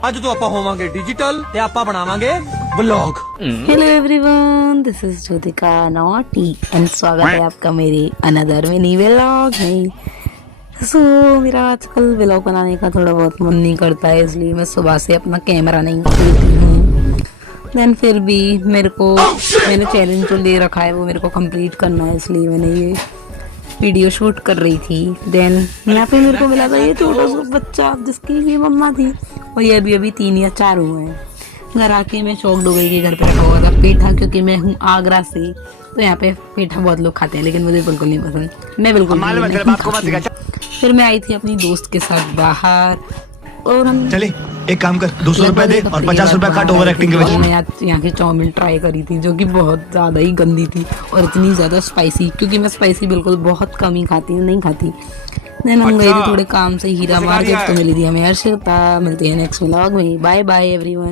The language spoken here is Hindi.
ਅੱਜ ਤੋਂ ਆਪਾਂ ਹੋਵਾਂਗੇ ਡਿਜੀਟਲ ਤੇ ਆਪਾਂ ਬਣਾਵਾਂਗੇ vlog. Hello everyone, this is Jyotika naughty and स्वागत है आपका मेरे अनदर मिनी व्लॉग में। सो मेरा आजकल व्लॉग बनाने का थोड़ा बहुत मन नहीं करता है, इसलिए मैं सुबह से अपना कैमरा नहीं खोलती हूँ। देन फिर भी मैंने चैलेंज जो ले रखा है वो मेरे को कंप्लीट करना है, इसलिए मैंने ये वीडियो शूट कर रही थी। देन यहाँ पे मेरे को मिला था ये छोटा सा बच्चा जिसकी ये मम्मा थी, और ये अभी 3 या 4 हुए हैं। घर आके मैं शौक हो गई कि घर पे रखा हुआ था पेठा, क्योंकि मैं हूँ आगरा से, तो यहाँ पे पेठा बहुत लोग खाते हैं, लेकिन मुझे बिल्कुल नहीं पसंद। मैं बिल्कुल नहीं खाती। फिर मैं आई थी अपनी दोस्त के साथ बाहर, और हम चले एक काम कर 200 रुपए दे और 50 रुपए काट ओवर एक्टिंग के वजह। मैं यहाँ की चाउमीन ट्राई करी थी, जो कि बहुत ज़्यादा ही गंदी थी और इतनी ज़्यादा स्पाइसी, क्योंकि मैं स्पाइसी बिल्कुल बहुत कम ही खाती हूँ, नहीं खाती। देन हम गए थे थोड़े काम से हीरा मार्केट, तो मिली थी हमें हर्षिता। मिलते हैं नेक्स्ट व्लॉग में। Bye bye everyone.